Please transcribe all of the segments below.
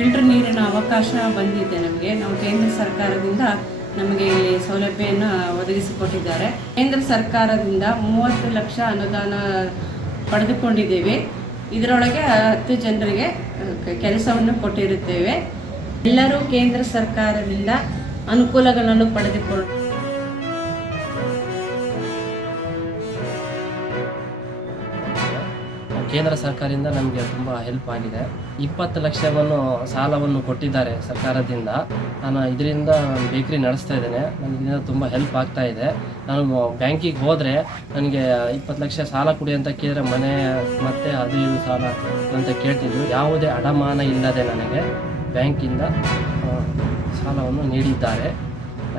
Filter ನೀರಿನ ಅವಕಾಶ ಬಂದಿದೆ ನಮಗೆ. ನಾವು ಕೇಂದ್ರ ಸರ್ಕಾರದಿಂದ ನಮಗೆ ಇಲ್ಲಿ ಸೌಲಭ್ಯವನ್ನು ಒದಗಿಸಿಕೊಟ್ಟಿದ್ದಾರೆ. ಕೇಂದ್ರ ಸರ್ಕಾರದಿಂದ 30 ಲಕ್ಷ ಅನುದಾನ ಪಡೆದುಕೊಂಡಿದ್ದೇವೆ. ಇದರೊಳಗೆ 10 ಜನರಿಗೆ ಕೆಲಸವನ್ನು ಕೊಟ್ಟಿರುತ್ತೇವೆ. ಎಲ್ಲರೂ ಕೇಂದ್ರ ಸರ್ಕಾರದಿಂದ ಅನುಕೂಲಗಳನ್ನು ಪಡೆದುಕೊಂಡು ಕೇಂದ್ರ ಸರ್ಕಾರದಿಂದ ನಮಗೆ ತುಂಬ ಹೆಲ್ಪ್ ಆಗಿದೆ. 20 ಲಕ್ಷವನ್ನು ಸಾಲವನ್ನು ಕೊಟ್ಟಿದ್ದಾರೆ ಸರ್ಕಾರದಿಂದ. ನಾನು ಇದರಿಂದ ಬೇಕ್ರಿ ನಡೆಸ್ತಾ ಇದ್ದೇನೆ. ನನಗೆ ಇದರಿಂದ ತುಂಬ ಹೆಲ್ಪ್ ಆಗ್ತಾ ಇದೆ. ನಾನು ಬ್ಯಾಂಕಿಗೆ ಹೋದರೆ ನನಗೆ 20 ಲಕ್ಷ ಸಾಲ ಕೊಡಿ ಅಂತ ಕೇಳಿದ್ರೆ ಮನೆ ಮತ್ತು ಅದು ಇದು ಸಾಲ ಅಂತ ಕೇಳ್ತಿದ್ರು. ಯಾವುದೇ ಅಡಮಾನ ಇಲ್ಲದೆ ನನಗೆ ಬ್ಯಾಂಕಿಂದ ಸಾಲವನ್ನು ನೀಡಿದ್ದಾರೆ.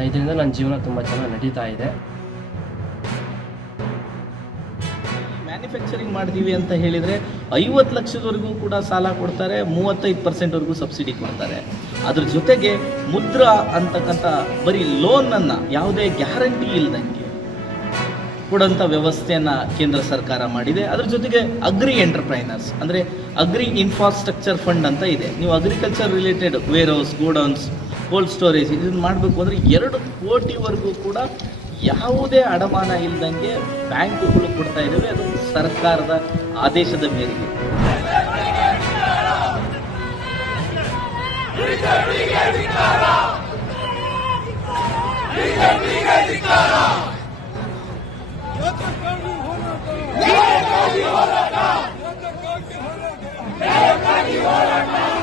ಇದರಿಂದ ನನ್ನ ಜೀವನ ತುಂಬ ಚೆನ್ನಾಗಿ ನಡೀತಾ ಇದೆ. ಮ್ಯಾನುಫ್ಯಾಕ್ಚರಿಂಗ್ ಮಾಡ್ತೀವಿ ಅಂತ ಹೇಳಿದರೆ 50 ಲಕ್ಷದವರೆಗೂ ಕೂಡ ಸಾಲ ಕೊಡ್ತಾರೆ, 35% ಸಬ್ಸಿಡಿ ಕೊಡ್ತಾರೆ. ಅದ್ರ ಜೊತೆಗೆ ಮುದ್ರಾ ಅಂತಕ್ಕಂಥ ಬರೀ ಲೋನನ್ನು ಯಾವುದೇ ಗ್ಯಾರಂಟಿ ಇಲ್ಲದಂಗೆ ಕೊಡೋಂಥ ವ್ಯವಸ್ಥೆಯನ್ನು ಕೇಂದ್ರ ಸರ್ಕಾರ ಮಾಡಿದೆ. ಅದ್ರ ಜೊತೆಗೆ ಅಗ್ರಿ ಎಂಟರ್ಪ್ರೈನರ್ಸ್ ಅಂದರೆ ಅಗ್ರಿ ಇನ್ಫ್ರಾಸ್ಟ್ರಕ್ಚರ್ ಫಂಡ್ ಅಂತ ಇದೆ. ನೀವು agriculture related warehouse, godowns, cold storage ಇದನ್ನು ಮಾಡಬೇಕು ಅಂದರೆ 2 ಕೋಟಿವರೆಗೂ ಕೂಡ ಯಾವುದೇ ಅಡಮಾನ ಇಲ್ಲದಂಗೆ ಬ್ಯಾಂಕುಗಳು ಕೊಡ್ತಾ ಇದ್ದಾವೆ. ಅದು ಸರ್ಕಾರದ ಆದೇಶದ ಮೇರೆಗೆ. ಹೋರಾಟ